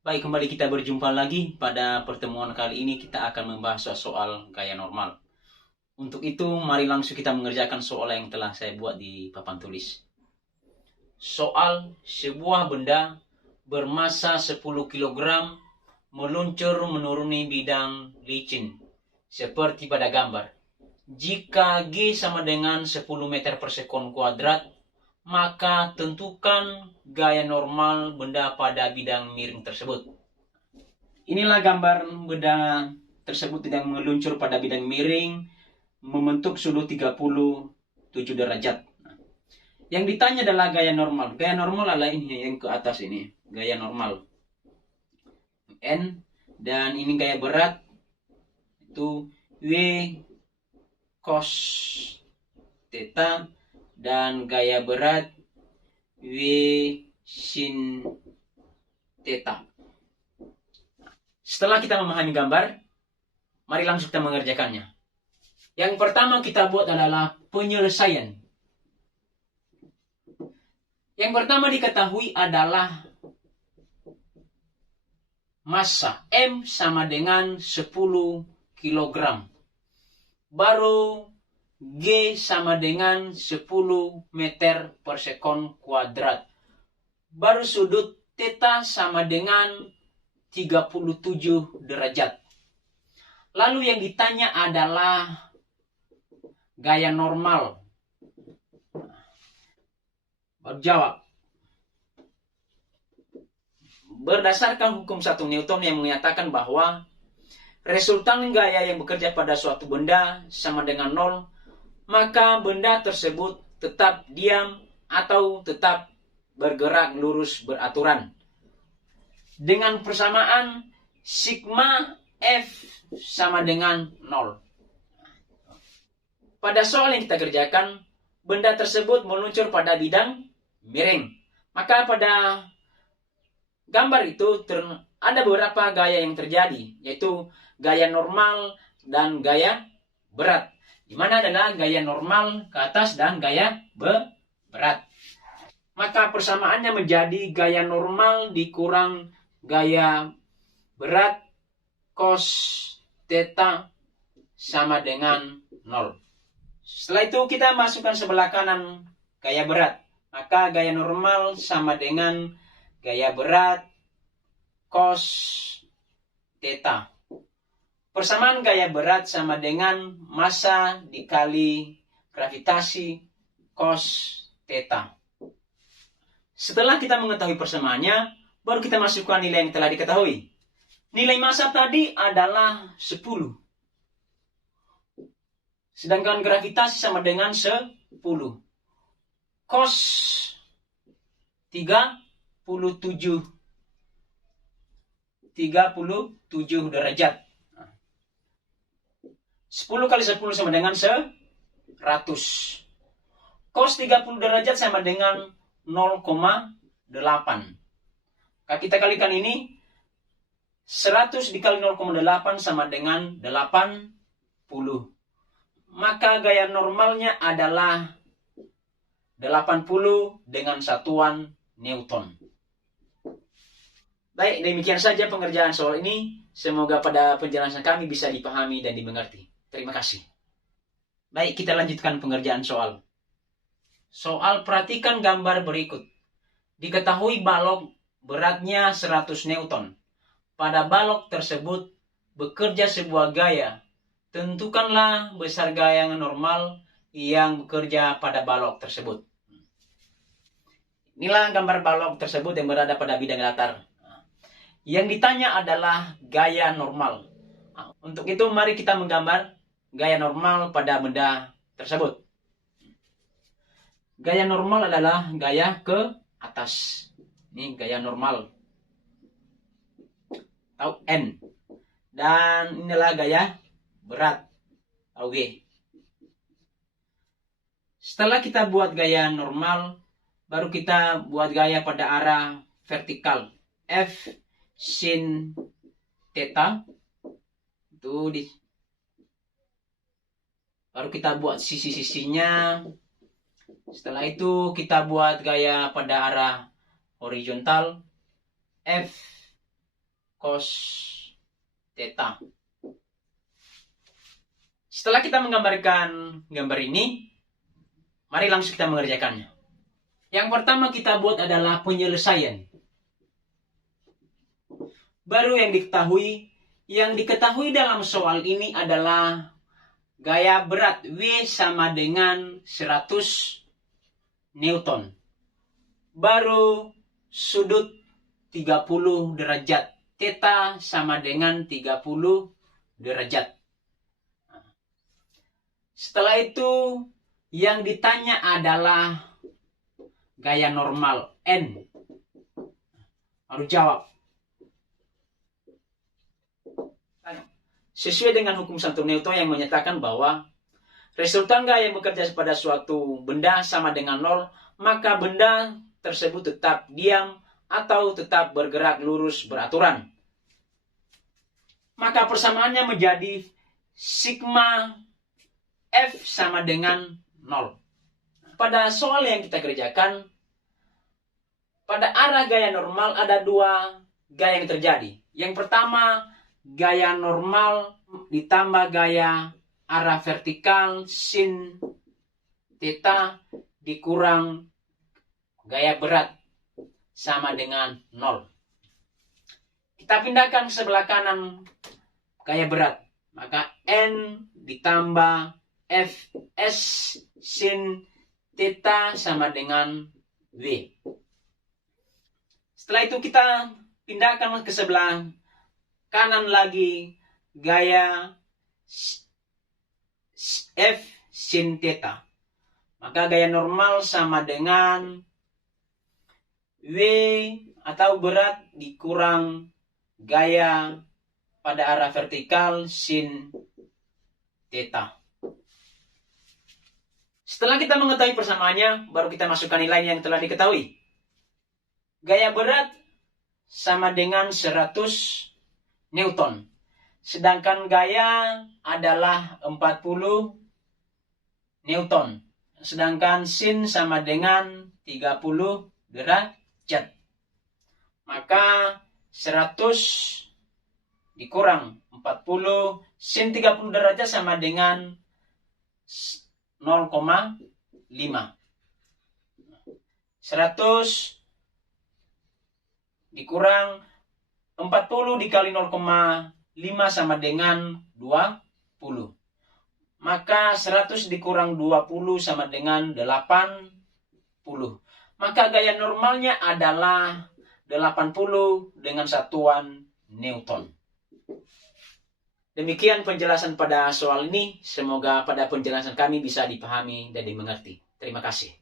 Baik, kembali kita berjumpa lagi. Pada pertemuan kali ini kita akan membahas soal gaya normal. Untuk itu, mari langsung kita mengerjakan soal yang telah saya buat di papan tulis. Soal sebuah benda bermasa 10 kg meluncur menuruni bidang licin, seperti pada gambar. Jika G sama dengan 10 meter per sekon kuadrat, maka tentukan gaya normal benda pada bidang miring tersebut. Inilah gambar benda tersebut yang meluncur pada bidang miring membentuk sudut 37 derajat. Yang ditanya adalah gaya normal. Gaya normal adalah ini yang ke atas ini, gaya normal. N, dan ini gaya berat itu W cos theta, dan gaya berat W sin theta. Setelah kita memahami gambar, mari langsung kita mengerjakannya. Yang pertama kita buat adalah penyelesaian. Yang pertama diketahui adalah massa M sama dengan 10 kg. Baru G sama dengan 10 meter per sekon kuadrat. Baru sudut theta sama dengan 37 derajat. Lalu yang ditanya adalah gaya normal. Baru jawab. Berdasarkan hukum 1 Newton yang menyatakan bahwa resultan gaya yang bekerja pada suatu benda sama dengan 0, maka benda tersebut tetap diam atau tetap bergerak lurus beraturan. Dengan persamaan sigma F sama dengan 0. Pada soal yang kita kerjakan, benda tersebut meluncur pada bidang miring. Maka pada gambar itu ada beberapa gaya yang terjadi, yaitu gaya normal dan gaya berat. Di mana adalah gaya normal ke atas dan gaya berat. Maka persamaannya menjadi gaya normal dikurang gaya berat cos theta sama dengan 0. Setelah itu kita masukkan sebelah kanan gaya berat. Maka gaya normal sama dengan gaya berat cos theta. Persamaan gaya berat sama dengan massa dikali gravitasi cos theta. Setelah kita mengetahui persamaannya, baru kita masukkan nilai yang telah diketahui. Nilai massa tadi adalah 10. Sedangkan gravitasi sama dengan 10. Cos 37 derajat. 10 kali 10 sama dengan 100. Cos 30 derajat sama dengan 0,8. Kita kalikan ini, 100 dikali 0,8 sama dengan 80. Maka gaya normalnya adalah 80 dengan satuan Newton. Baik, demikian saja pengerjaan soal ini. Semoga pada penjelasan kami bisa dipahami dan dimengerti. Terima kasih. Baik, kita lanjutkan pengerjaan soal. Soal, perhatikan gambar berikut. Diketahui balok beratnya 100 Newton. Pada balok tersebut bekerja sebuah gaya. Tentukanlah besar gaya normal yang bekerja pada balok tersebut. Inilah gambar balok tersebut yang berada pada bidang datar. Yang ditanya adalah gaya normal. Untuk itu mari kita menggambar gaya normal pada benda tersebut. Gaya normal adalah gaya ke atas. Ini gaya normal. Atau N. Dan inilah gaya berat. Atau W. Setelah kita buat gaya normal, baru kita buat gaya pada arah vertikal. F sin theta. Baru kita buat sisi-sisinya. Setelah itu kita buat gaya pada arah horizontal. F cos theta. Setelah kita menggambarkan gambar ini, mari langsung kita mengerjakannya. Yang pertama kita buat adalah penyelesaian. Baru yang diketahui dalam soal ini adalah gaya berat W sama dengan 100 Newton. Baru sudut 30 derajat. Theta sama dengan 30 derajat. Setelah itu yang ditanya adalah gaya normal N. Harus jawab. Sesuai dengan hukum 1 Newton yang menyatakan bahwa resultan gaya yang bekerja pada suatu benda sama dengan 0, maka benda tersebut tetap diam atau tetap bergerak lurus beraturan. Maka persamaannya menjadi sigma F sama dengan 0. Pada soal yang kita kerjakan, pada arah gaya normal ada dua gaya yang terjadi. Yang pertama, gaya normal ditambah gaya arah vertikal sin theta dikurang gaya berat sama dengan 0. Kita pindahkan ke sebelah kanan gaya berat. Maka N ditambah Fs sin theta sama dengan W. Setelah itu kita pindahkan ke sebelah kanan lagi gaya F sin theta. Maka gaya normal sama dengan W atau berat dikurang gaya pada arah vertikal sin theta. Setelah kita mengetahui persamaannya, baru kita masukkan nilainya yang telah diketahui. Gaya berat sama dengan 100 Newton. Sedangkan gaya adalah 40 Newton. Sedangkan sin sama dengan 30 derajat. Maka 100 dikurang 40 sin 30 derajat sama dengan 0,5. 100 dikurang 40 dikali 0,5 sama dengan 20. Maka 100 dikurang 20 sama dengan 80. Maka gaya normalnya adalah 80 dengan satuan Newton. Demikian penjelasan pada soal ini. Semoga pada penjelasan kami bisa dipahami dan dimengerti. Terima kasih.